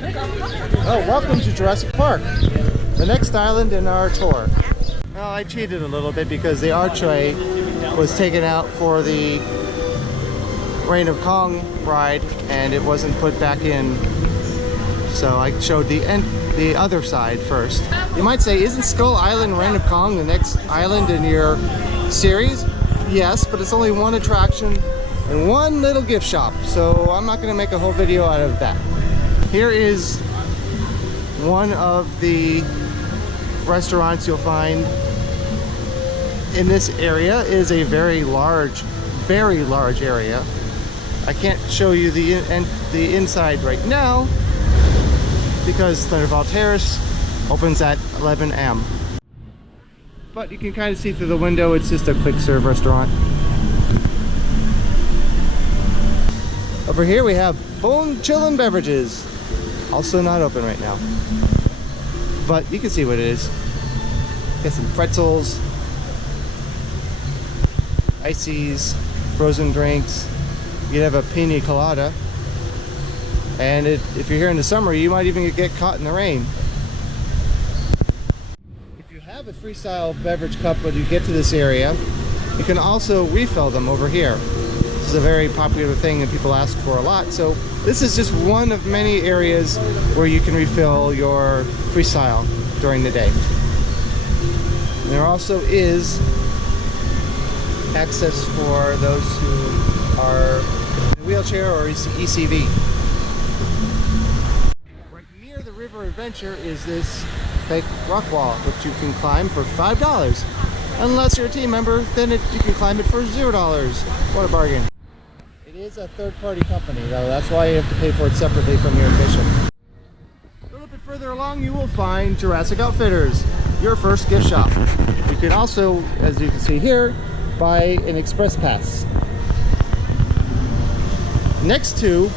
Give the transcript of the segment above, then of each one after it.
Oh, welcome to Jurassic Park, the next island in our tour. Well, I cheated a little bit because the archway was taken out for the Reign of Kong ride and it wasn't put back in. So I showed the other side first. You might say, isn't Skull Island Reign of Kong the next island in your series? Yes, but it's only one attraction and one little gift shop. So I'm not going to make a whole video out of that. Here is one of the restaurants you'll find in this area. It is a very large area. I can't show you the inside right now because Thunderfall Terrace opens at 11 a.m. But you can kind of see through the window, it's just a quick serve restaurant. Over here we have Bone Chillin' Beverages, also not open right now. But you can see what it is. Got some pretzels, ices, frozen drinks. You can have a pina colada. And if you're here in the summer, you might even get caught in the rain. If you have a freestyle beverage cup when you get to this area, you can also refill them over here. This is a very popular thing that people ask for a lot. So this is just one of many areas where you can refill your freestyle during the day. And there also is access for those who are in a wheelchair or ECV. Right near the River Adventure is this fake rock wall, which you can climb for $5. Unless you're a team member, then you can climb it for $0. What a bargain. It is a third-party company, though. That's why you have to pay for it separately from your admission. A little bit further along, you will find Jurassic Outfitters, your first gift shop. You can also, as you can see here, buy an express pass. Next to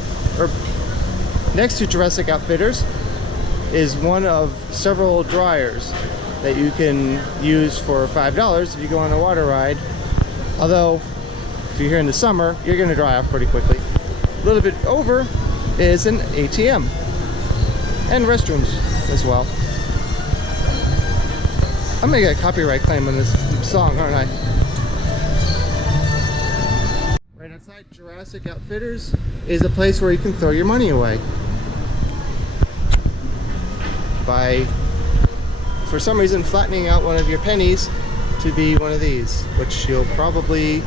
Jurassic Outfitters is one of several dryers that you can use for $5 if you go on a water ride. Although, if you're here in the summer, you're going to dry off pretty quickly. A little bit over is an ATM and restrooms as well. I'm going to get a copyright claim on this song, aren't I? Right outside Jurassic Outfitters is a place where you can throw your money away by, for some reason, flattening out one of your pennies to be one of these, which you'll probably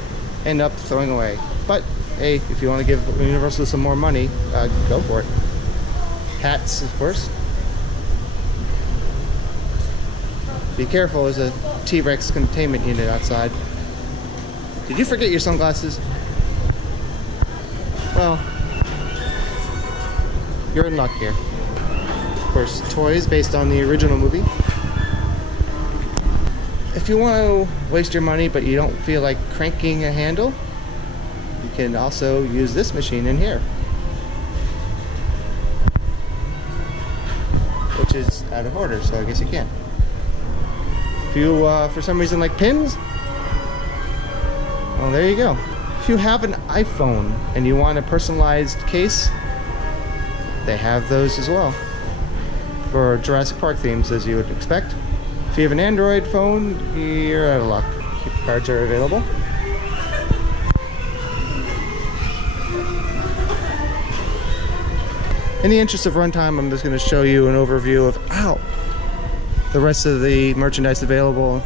end up throwing away. But hey, if you want to give Universal some more money, go for it. Hats, of course. Be careful, there's a T-Rex containment unit outside. Did you forget your sunglasses? Well, you're in luck here. Of course, toys based on the original movie. If you want to waste your money but you don't feel like cranking a handle, you can also use this machine in here, which is out of order, so I guess you can. If you, for some reason, like pins, well, there you go. If you have an iPhone and you want a personalized case, they have those as well for Jurassic Park themes, as you would expect. If you have an Android phone, you're out of luck. Gift cards are available. In the interest of runtime, I'm just going to show you an overview of the rest of the merchandise available,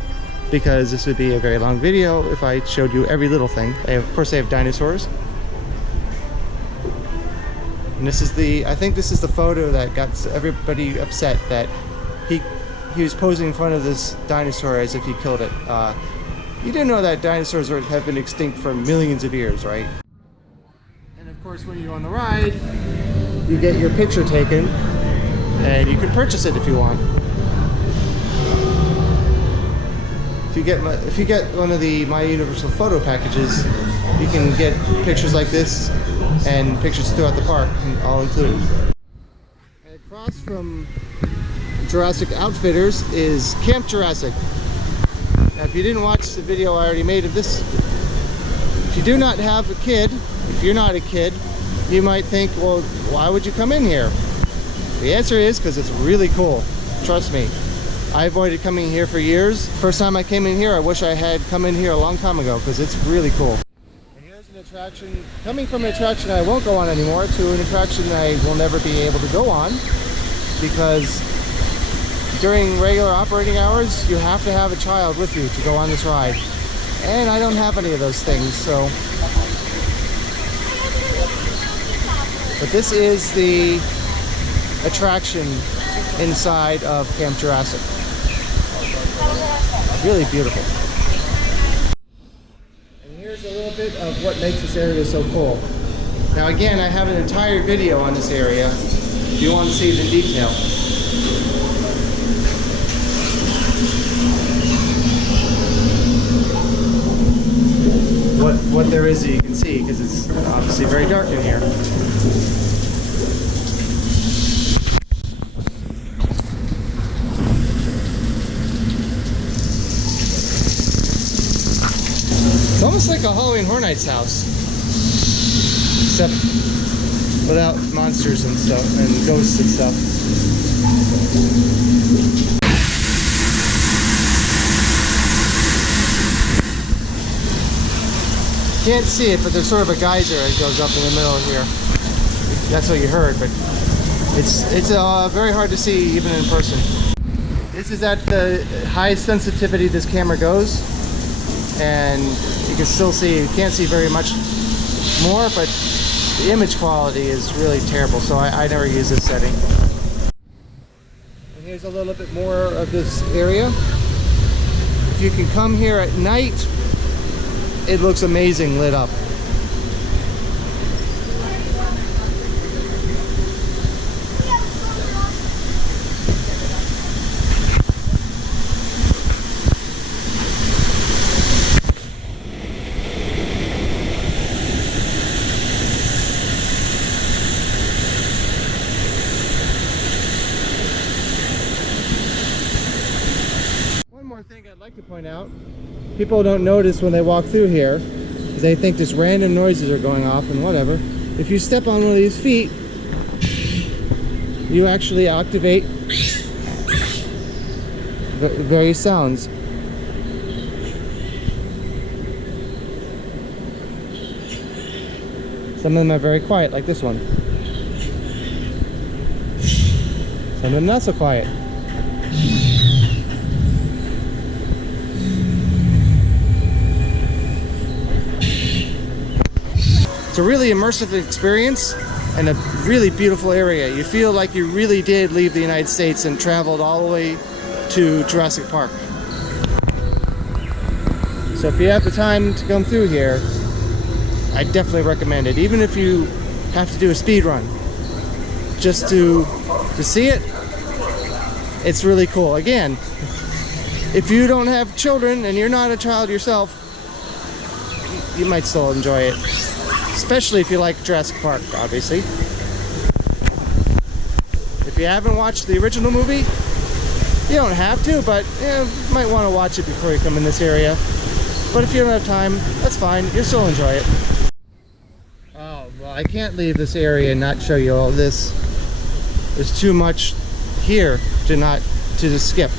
because this would be a very long video if I showed you every little thing. Of course, they have dinosaurs. And this is I think this is the photo that got everybody upset, that he was posing in front of this dinosaur as if he killed it. You do know that dinosaurs have been extinct for millions of years, right? And of course, when you're on the ride, you get your picture taken, and you can purchase it if you want. If you get one of the My Universal photo packages, you can get pictures like this and pictures throughout the park, all included. And across from Jurassic Outfitters is Camp Jurassic. Now, if you didn't watch the video I already made of this, if you do not have a kid, if you're not a kid, you might think, well, why would you come in here? The answer is because it's really cool. Trust me. I avoided coming here for years. First time I came in here, I wish I had come in here a long time ago because it's really cool. And here's an attraction, coming from an attraction I won't go on anymore to an attraction I will never be able to go on because during regular operating hours, you have to have a child with you to go on this ride. And I don't have any of those things, so. But this is the attraction inside of Camp Jurassic. Really beautiful. And here's a little bit of what makes this area so cool. Now again, I have an entire video on this area if you want to see it in detail. What there is that you can see, because it's obviously very dark in here. It's almost like a Halloween Horror Nights house, except without monsters and stuff, and ghosts and stuff. Can't see it, but there's sort of a geyser that goes up in the middle here. That's what you heard, but it's very hard to see even in person. This is at the highest sensitivity this camera goes, and you can still see, you can't see very much more, but the image quality is really terrible, so I never use this setting. And here's a little bit more of this area. If you can come here at night, it looks amazing lit up. One more thing I'd like to point out. People don't notice when they walk through here because they think just random noises are going off and whatever. If you step on one of these feet, you actually activate various sounds. Some of them are very quiet, like this one. Some of them not so quiet. It's a really immersive experience and a really beautiful area. You feel like you really did leave the United States and traveled all the way to Jurassic Park. So if you have the time to come through here, I definitely recommend it. Even if you have to do a speed run, just to see it, it's really cool. Again, if you don't have children and you're not a child yourself, you might still enjoy it. Especially if you like Jurassic Park, obviously. If you haven't watched the original movie, you don't have to, but you might want to watch it before you come in this area. But if you don't have time, that's fine. You'll still enjoy it. Oh, well, I can't leave this area and not show you all this. There's too much here to just skip.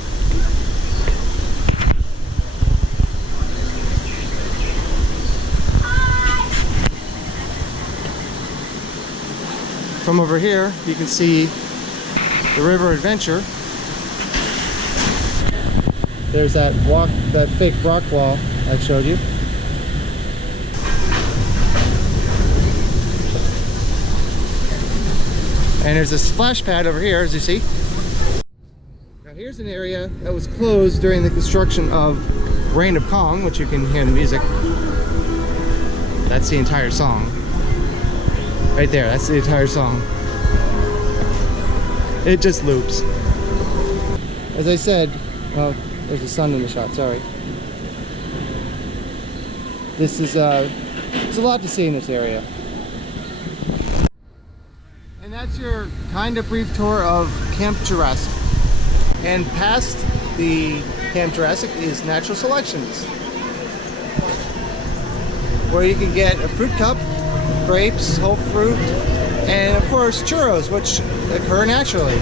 From over here, you can see the River Adventure. There's that fake rock wall I showed you. And there's a splash pad over here, as you see. Now here's an area that was closed during the construction of Reign of Kong, which you can hear in the music. That's the entire song. Right there, that's the entire song. It just loops. As I said, oh, there's the sun in the shot, sorry. There's a lot to see in this area. And that's your kind of brief tour of Camp Jurassic. And past the Camp Jurassic is Natural Selections, where you can get a fruit cup, grapes, whole fruit, And of course churros, which occur naturally.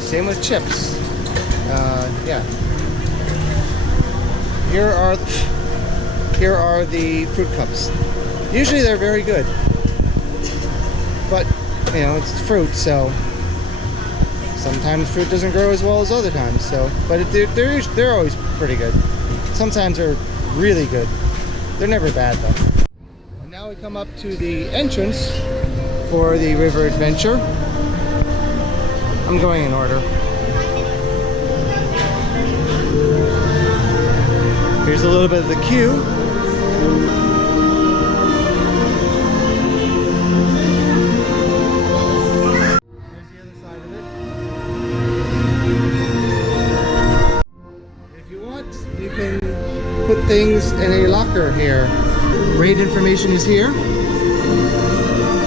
Same with chips. Yeah. Here are the fruit cups. Usually they're very good, but you know, it's fruit, so sometimes fruit doesn't grow as well as other times. So, but they're always pretty good. Sometimes they're really good. They're never bad though. And now we come up to the entrance for the river adventure. I'm going in order. Here's a little bit of the queue. Here's the other side of it. If you want, you can put things in a locker here. Rate information is here.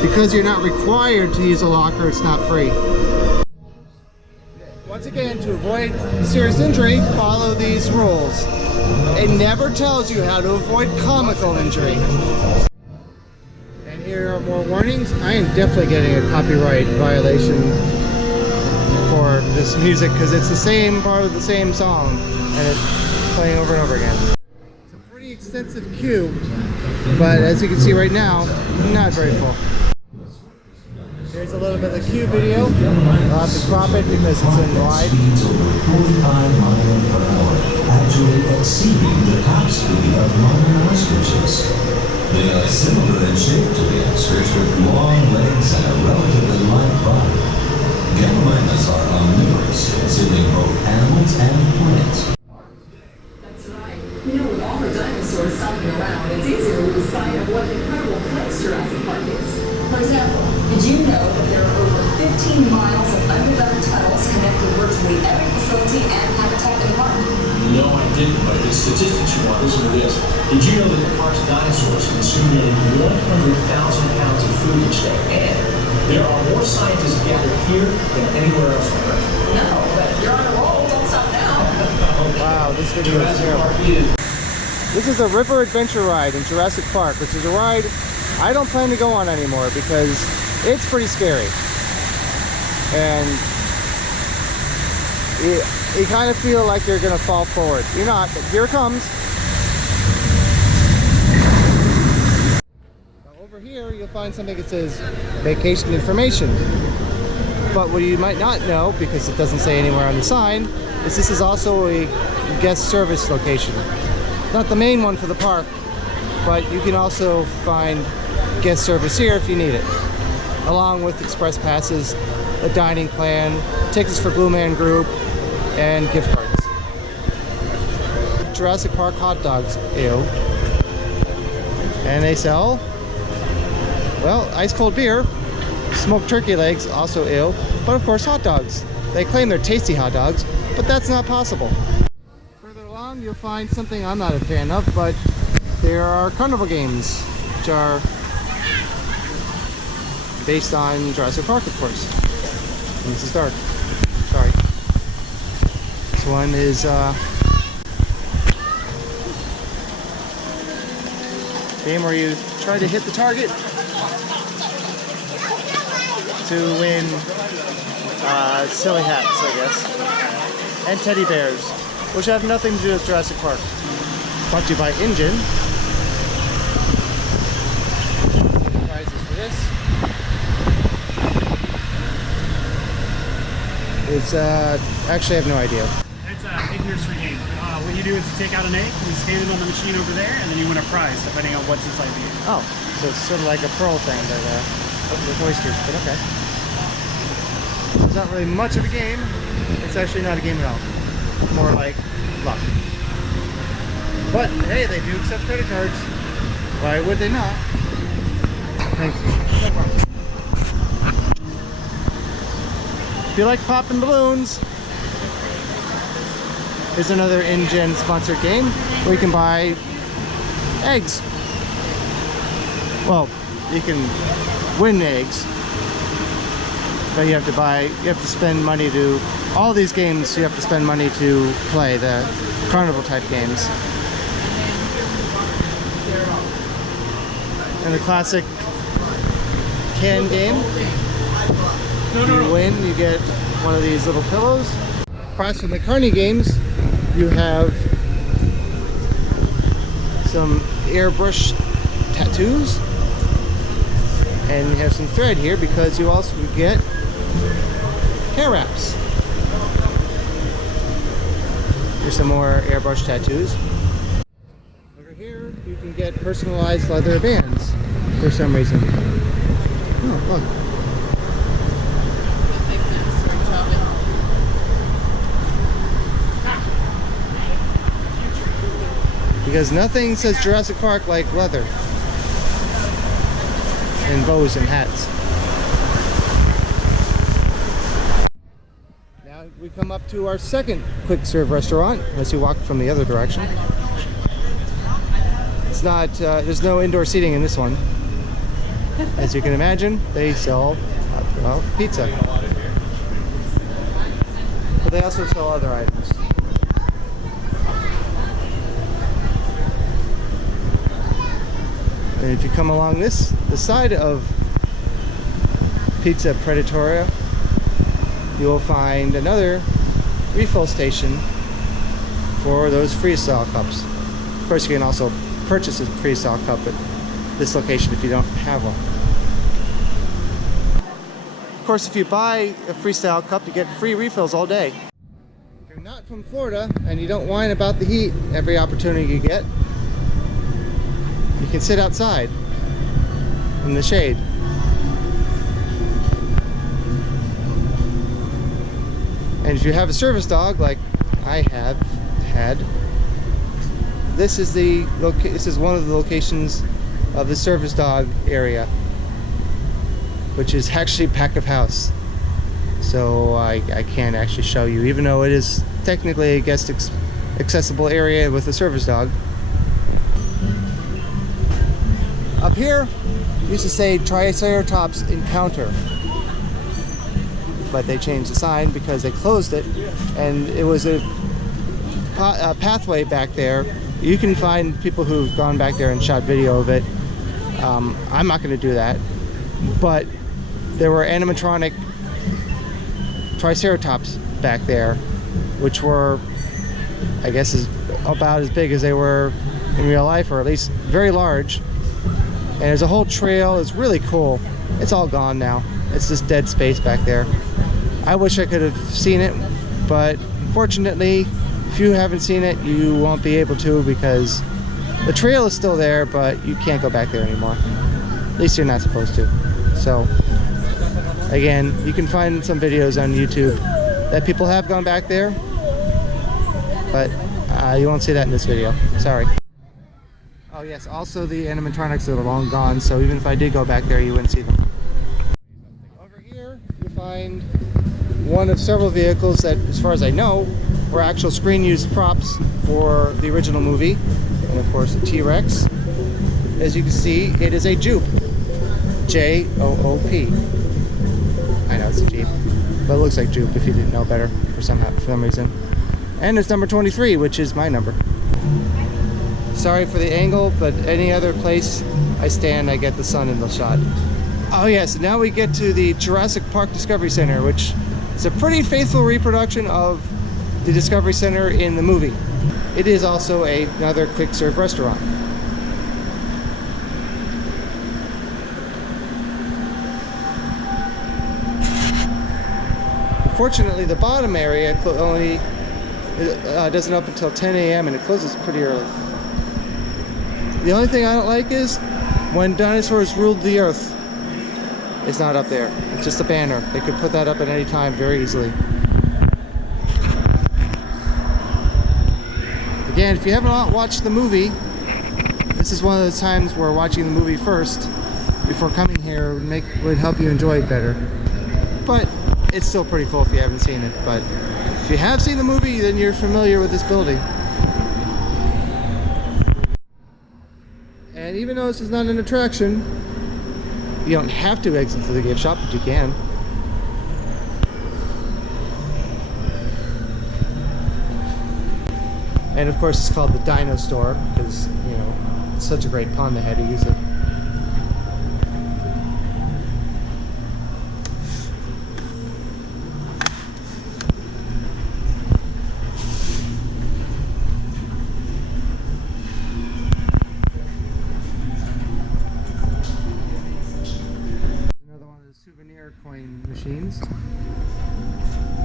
Because you're not required to use a locker, it's not free. Once again, to avoid serious injury, follow these rules. It never tells you how to avoid comical injury. And here are more warnings. I am definitely getting a copyright violation for this music because it's the same part of the same song and it's playing over and over again. It's a pretty extensive queue, but as you can see right now, not very full. Here's a little bit of the queue video. I'll have to crop it because it's in wide. Speeds over 45 miles per hour, actually exceeding the top speed of modern ostriches. They are similar in shape to the ostrich with long legs and a relatively light body. Gallimimus are omnivorous, consuming both animals and plants. That's right. You know, with all the dinosaurs stomping around, it's easy to lose sight of what an incredible place Jurassic Park is. For example, did you know that there are over 15 miles of underground tunnels connecting virtually every facility and habitat in the park? No, I didn't, but the statistics you want, listen to this. Did you know that the park's dinosaurs consume nearly 100,000 pounds of food each day? And there are more scientists gathered here than anywhere else on Earth. No, but you're on a roll. Don't stop now. Wow, this video is terrible. This is a river adventure ride in Jurassic Park, which is a ride I don't plan to go on anymore because it's pretty scary. And you kind of feel like you're going to fall forward. You're not, but here it comes. Now over here you'll find something that says vacation information. But what you might not know, because it doesn't say anywhere on the sign, is this is also a guest service location. Not the main one for the park, but you can also find guest service here if you need it, along with express passes, a dining plan, tickets for Blue Man Group, and gift cards. Jurassic Park hot dogs, ew. And they sell, well, ice cold beer, smoked turkey legs, also ew, but of course hot dogs. They claim they're tasty hot dogs, but that's not possible. Further along you'll find something I'm not a fan of, but there are carnival games, which are based on Jurassic Park, of course. And this is dark. Sorry. This one is game where you try to hit the target to win silly hats, I guess, and teddy bears, which have nothing to do with Jurassic Park. Brought to you by Engine. Prizes for this. It's actually I have no idea. It's an egg nursery game. What you do is you take out an egg, you scan it on the machine over there, and then you win a prize depending on what's inside the egg. Oh, so it's sort of like a pearl thing, but with oysters, but okay. It's not really much of a game. It's actually not a game at all. More like luck. But hey, they do accept credit cards. Why would they not? Thanks. No problem. If you like popping balloons, here's another InGen sponsored game where you can buy eggs. Well, you can win eggs, but you have to spend money to, all these games you have to spend money to play, the Carnival type games. And the classic can game. If you win, you get one of these little pillows. Across from the Carney games, you have some airbrush tattoos, and you have some thread here because you also get hair wraps. Here's some more airbrush tattoos. Over here, you can get personalized leather bands for some reason. Oh, look. Because nothing says Jurassic Park like leather and bows and hats. Now we come up to our second quick serve restaurant as you walk from the other direction. It's not, there's no indoor seating in this one. As you can imagine, they sell, well, pizza. But they also sell other items. And if you come along the side of Pizza Predatoria, you will find another refill station for those freestyle cups. Of course, you can also purchase a freestyle cup at this location if you don't have one. Of course, if you buy a freestyle cup, you get free refills all day. If you're not from Florida and you don't whine about the heat every opportunity you get, you can sit outside in the shade. And if you have a service dog like I have had, this is one of the locations of the service dog area, which is actually back of house. So I can't actually show you, even though it is technically a guest accessible area with a service dog. Up here, it used to say Triceratops Encounter, but they changed the sign because they closed it, and it was a pathway back there. You can find people who've gone back there and shot video of it. I'm not going to do that, but there were animatronic Triceratops back there, which were, I guess, about as big as they were in real life, or at least very large. And there's a whole trail. It's really cool. It's all gone now. It's just dead space back there. I wish I could have seen it, but unfortunately, if you haven't seen it, you won't be able to, because the trail is still there, but you can't go back there anymore. At least you're not supposed to. So, again, you can find some videos on YouTube that people have gone back there, but you won't see that in this video. Sorry. Oh yes, also the animatronics are long gone, so even if I did go back there, you wouldn't see them. Over here, you find one of several vehicles that, as far as I know, were actual screen-used props for the original movie, and of course a T-Rex. As you can see, it is a Joop. J-O-O-P. I know it's a Jeep, but it looks like Joop if you didn't know better for some reason. And it's number 23, which is my number. Sorry for the angle, but any other place I stand, I get the sun in the shot. Oh yes, now we get to the Jurassic Park Discovery Center, which is a pretty faithful reproduction of the Discovery Center in the movie. It is also another quick serve restaurant. Unfortunately, the bottom area only doesn't open until 10 a.m. and it closes pretty early. The only thing I don't like is when dinosaurs ruled the earth. It's not up there. It's just a banner. They could put that up at any time very easily. Again, if you haven't watched the movie, this is one of those times where watching the movie first before coming here would help you enjoy it better. But it's still pretty cool if you haven't seen it. But if you have seen the movie, then you're familiar with this building. And even though this is not an attraction, you don't have to exit to the gift shop, but you can. And of course, it's called the Dino Store because, you know, it's such a great pun they had to use it.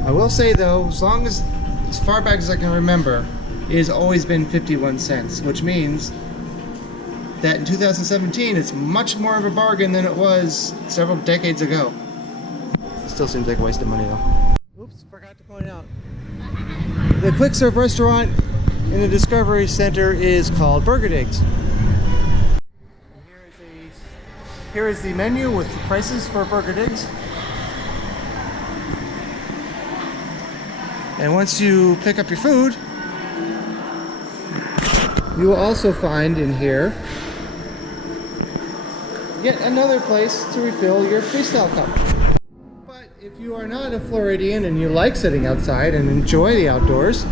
I will say though, as far back as I can remember, it has always been 51 cents, which means that in 2017 it's much more of a bargain than it was several decades ago. Still seems like a waste of money though. Oops, forgot to point out. The quick serve restaurant in the Discovery Center is called Burger Digs. Here is the menu with the prices for Burger Digs. And once you pick up your food, you will also find in here yet another place to refill your Freestyle cup. But if you are not a Floridian and you like sitting outside and enjoy the outdoors,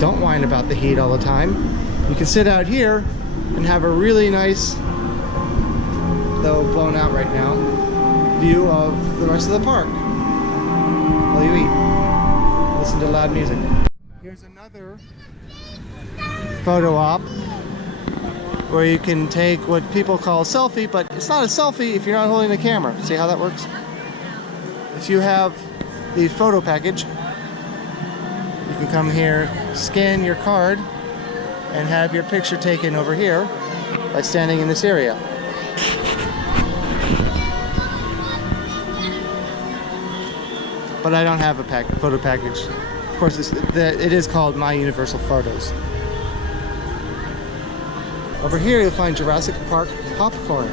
don't whine about the heat all the time, you can sit out here and have a really nice, though blown out right now, view of the rest of the park while you eat. Listen to loud music. Here's another photo op where you can take what people call selfie, but it's not a selfie if you're not holding the camera. See how that works? If you have the photo package, you can come here, scan your card, and have your picture taken over here by standing in this area. But I don't have a photo package. Of course, it is called My Universal Photos. Over here, you'll find Jurassic Park popcorn.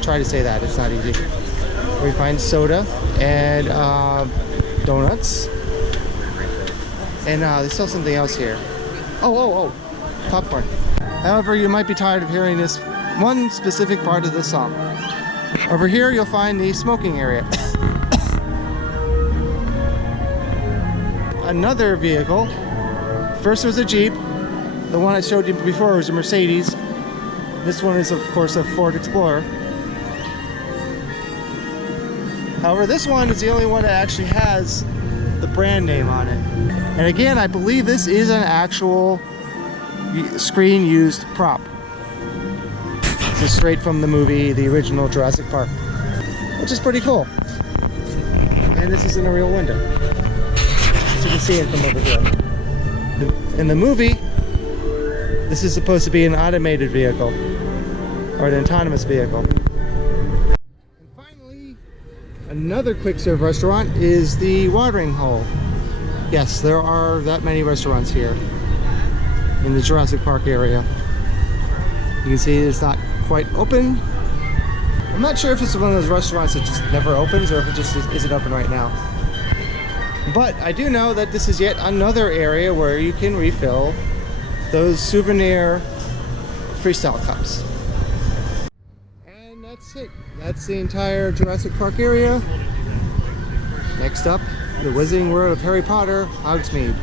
Try to say that, it's not easy. Where you find soda and donuts. And they sell something else here. Oh, popcorn. However, you might be tired of hearing this one specific part of the song. Over here, you'll find the smoking area. Another vehicle. First was a Jeep. The one I showed you before was a Mercedes. This one is, of course, a Ford Explorer. However, this one is the only one that actually has the brand name on it. And again, I believe this is an actual screen used prop. This is straight from the movie, the original Jurassic Park, which is pretty cool. And this is in a real window, so you can see it from over here. In the movie, this is supposed to be an automated vehicle, or an autonomous vehicle. And finally, another quick serve restaurant is the watering hole. Yes, there are that many restaurants here in the Jurassic Park area. You can see it's not quite open. I'm not sure if it's one of those restaurants that just never opens or if it just isn't open right now. But I do know that this is yet another area where you can refill those souvenir Freestyle cups. And that's it. That's the entire Jurassic Park area. Next up, the Wizarding World of Harry Potter, Hogsmeade.